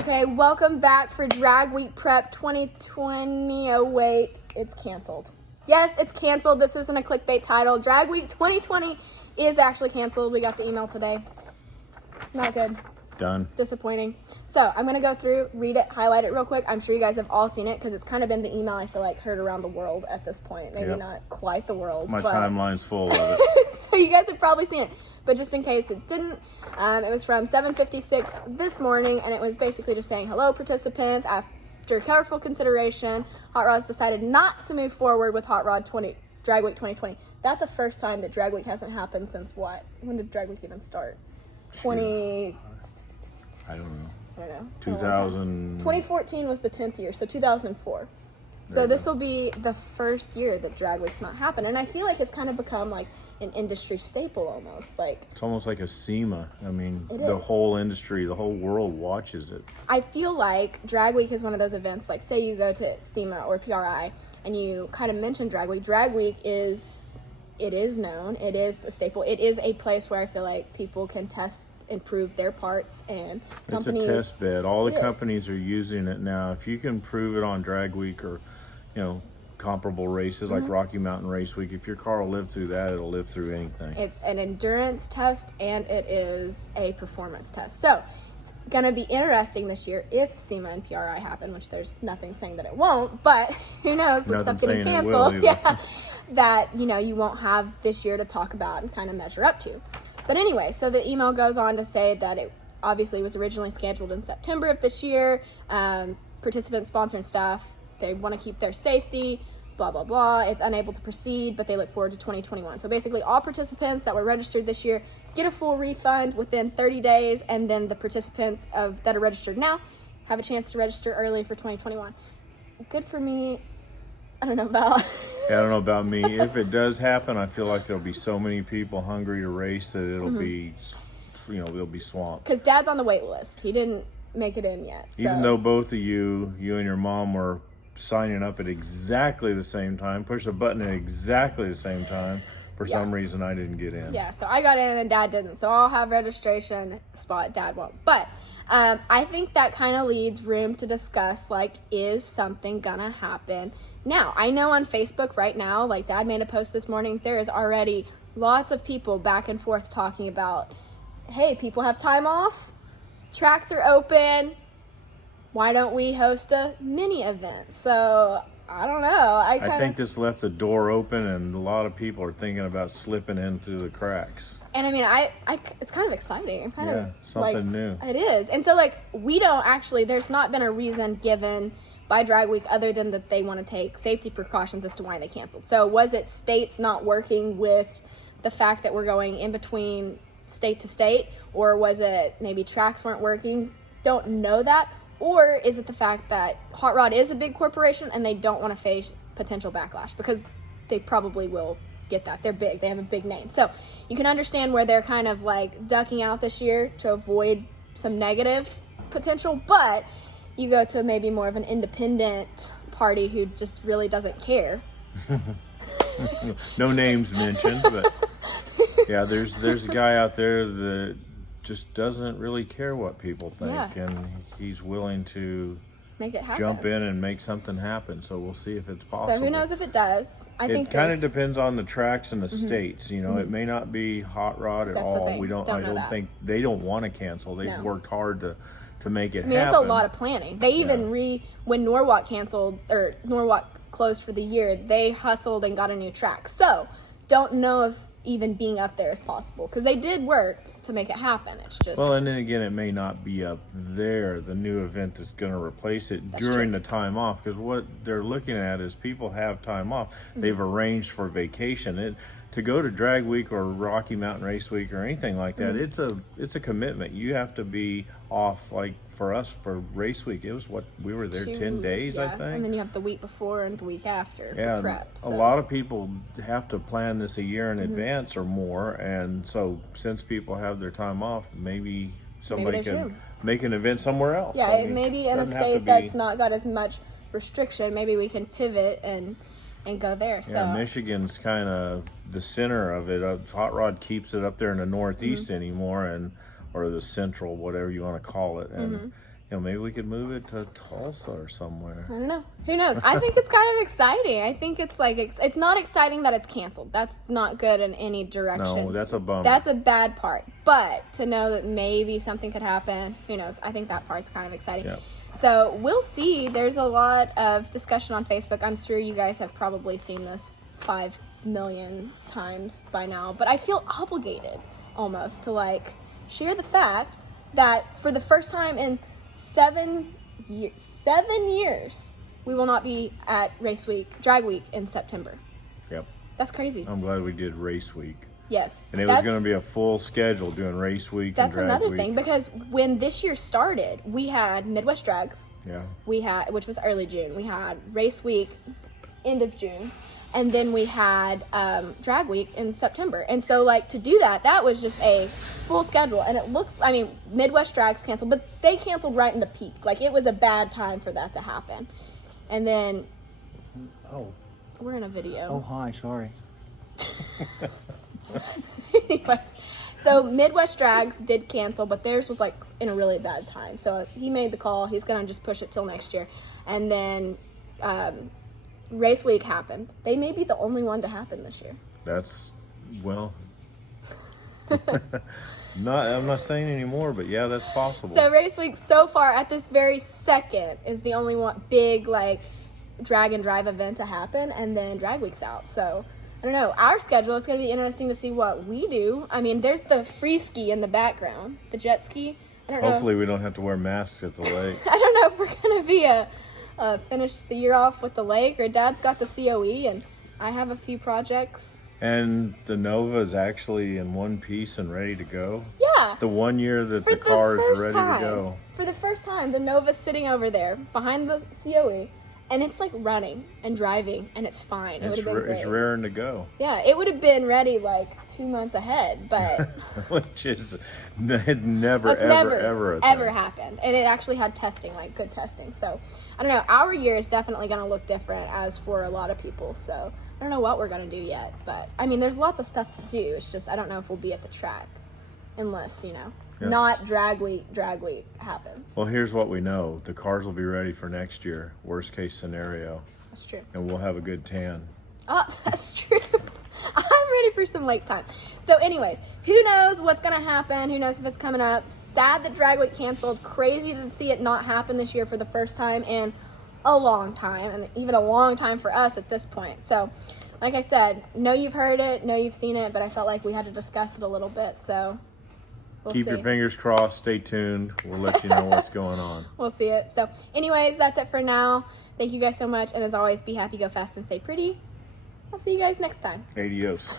Okay, welcome back for Drag Week Prep 2020. Oh wait, it's canceled. Yes, it's canceled. This isn't a clickbait title. Drag Week 2020 is actually canceled. We got the email today. Not good. Done. Disappointing. So I'm going to go through, read it, highlight it real quick. I'm sure you guys have all seen it because it's kind of been the email I feel like heard around the world at this point. Maybe not quite the world. My but... timeline's full of it. So you guys have probably seen it. But just in case it didn't, it was from 7:56 this morning, and it was basically just saying, hello, participants. After careful consideration, Hot Rod's decided not to move forward with Drag Week 2020. That's the first time that Drag Week hasn't happened since what? When did Drag Week even start? I don't know. 2014 was the 10th year, so 2004. So this will be the first year that Drag Week's not happened, and I feel like it's kind of become like an industry staple almost. Like it's almost like a SEMA. I mean, the whole industry, the whole world watches it. I feel like Drag Week is one of those events. Like, say you go to SEMA or PRI and you kind of mention Drag Week. Drag Week is known. It is a staple. It is a place where I feel like people can test, improve their parts, and companies. It's a test bed. All the companies are using it now. If you can prove it on Drag Week or, comparable races like Rocky Mountain Race Week, if your car will live through that, it'll live through anything. It's an endurance test and it is a performance test. So it's going to be interesting this year if SEMA and PRI happen, which there's nothing saying that it won't, but who knows with stuff getting canceled. That, you won't have this year to talk about and kind of measure up to. But anyway, so the email goes on to say that it obviously was originally scheduled in September of this year. Participants, sponsor, and staff, they want to keep their safety, blah, blah, blah. It's unable to proceed, but they look forward to 2021. So basically all participants that were registered this year get a full refund within 30 days, and then the participants that are registered now have a chance to register early for 2021. Good for me. I don't know about me. If it does happen, I feel like there'll be so many people hungry to race that it'll be, it'll be swamped. Because Dad's on the wait list. He didn't make it in yet. So. Even though both of you and your mom were signing up at exactly the same time, push a button at exactly the same time. For some reason, I didn't get in. Yeah, so I got in and Dad didn't. So I'll have registration spot. Dad won't. But I think that kind of leaves room to discuss, is something gonna happen? Now, I know on Facebook right now, Dad made a post this morning, there is already lots of people back and forth talking about, hey, people have time off, tracks are open, why don't we host a mini event? So, I don't know. I think this left the door open and a lot of people are thinking about slipping in through the cracks. And I mean, it's kind of exciting. Something new. It is. And so, we don't actually, there's not been a reason given by Drag Week other than that they want to take safety precautions as to why they canceled. So was it states not working with the fact that we're going in between state to state, or was it maybe tracks weren't working? Don't know that. Or is it the fact that Hot Rod is a big corporation and they don't want to face potential backlash? Because they probably will get that. They're big. They have a big name. So you can understand where they're kind of ducking out this year to avoid some negative potential. But you go to maybe more of an independent party who just really doesn't care. No names mentioned, but yeah, there's a guy out there that just doesn't really care what people think, and he's willing to make it happen. Jump in and make something happen. So we'll see if it's possible. So who knows if it does? I think it kind of depends on the tracks and the states. It may not be Hot Rod at all. I don't think they don't want to cancel. They've worked hard to make it happen. It's a lot of planning. They even when Norwalk canceled or Norwalk closed for the year, they hustled and got a new track. So don't know if even being up there is possible because they did work to make it happen. It's just and then again, it may not be up there, the new event that's going to replace it during the time off, because what they're looking at is people have time off. They've arranged for vacation. To go to Drag Week or Rocky Mountain Race Week or anything like that, it's a commitment. You have to be off. For us, for Race Week, it was we were there 10 days, I think. And then you have the week before and the week after for prep. So. A lot of people have to plan this a year in advance or more, and so since people have their time off, maybe somebody can make an event somewhere else. Yeah, maybe in a state that's not got as much restriction, maybe we can pivot and go there. Yeah, Michigan's kind of the center of it. Hot Rod keeps it up there in the Northeast anymore, or the Central, whatever you want to call it, and maybe we could move it to Tulsa or somewhere. I don't know. Who knows? I think it's kind of exciting. I think it's like, it's not exciting that it's canceled. That's not good in any direction. No, that's a bummer. That's a bad part. But to know that maybe something could happen, who knows? I think that part's kind of exciting. Yeah. So we'll see. There's a lot of discussion on Facebook. I'm sure you guys have probably seen this 5 million times by now. But I feel obligated almost to like share the fact that for the first time in 7 years, we will not be at Drag Week in September. Yep. That's crazy. I'm glad we did Race Week. Yes. And it was going to be a full schedule doing Race Week and Drag That's another Week. thing, because when this year started, we had Midwest Drags. Yeah. We had, which was early June. We had Race Week, end of June. And then we had Drag Week in September. And so, like, to do that was just a full schedule. And it looks, I mean, Midwest Drags canceled, but they canceled right in the peak. Like, it was a bad time for that to happen. And then... Oh. We're in a video. Oh, hi, sorry. Anyways, so Midwest Drags did cancel, but theirs was, like, in a really bad time. So he made the call. He's going to just push it till next year. And then... Race Week happened. They may be the only one to happen this year. That's, well, I'm not saying anymore, but yeah, that's possible. So Race Week so far at this very second is the only one big like drag and drive event to happen, and then Drag Week's out. So I don't know. Our schedule, it's going to be interesting to see what we do. I mean, there's the free ski in the background, the jet ski. I don't know. Hopefully we don't have to wear masks at the lake. I don't know if we're going to be finish the year off with the lake, or Dad's got the COE, and I have a few projects. And the Nova is actually in one piece and ready to go. Yeah. The 1 year that the car is ready to go. For the first time, the Nova's sitting over there behind the COE, and it's like running and driving, and it's fine. It would have been great. It's raring to go. Yeah, it would have been ready like 2 months ahead, but which is had never ever happened. And it actually had testing, like good testing. So I don't know. Our year is definitely going to look different as for a lot of people. So I don't know what we're going to do yet, but I mean, there's lots of stuff to do. It's just I don't know if we'll be at the track unless Yes. not Drag Week happens. Well, here's what we know: the cars will be ready for next year. Worst case scenario. That's true. And we'll have a good tan. Oh, that's true. I'm ready for some lake time. So anyways, who knows what's going to happen? Who knows if it's coming up? Sad that Drag Week canceled. Crazy to see it not happen this year for the first time in a long time, and even a long time for us at this point. So like I said, know you've heard it, know you've seen it, but I felt like we had to discuss it a little bit. So we'll Keep see. your fingers crossed. Stay tuned. We'll let you know what's going on. We'll see it. So anyways, that's it for now. Thank you guys so much. And as always, be happy, go fast, and stay pretty. I'll see you guys next time. Adios.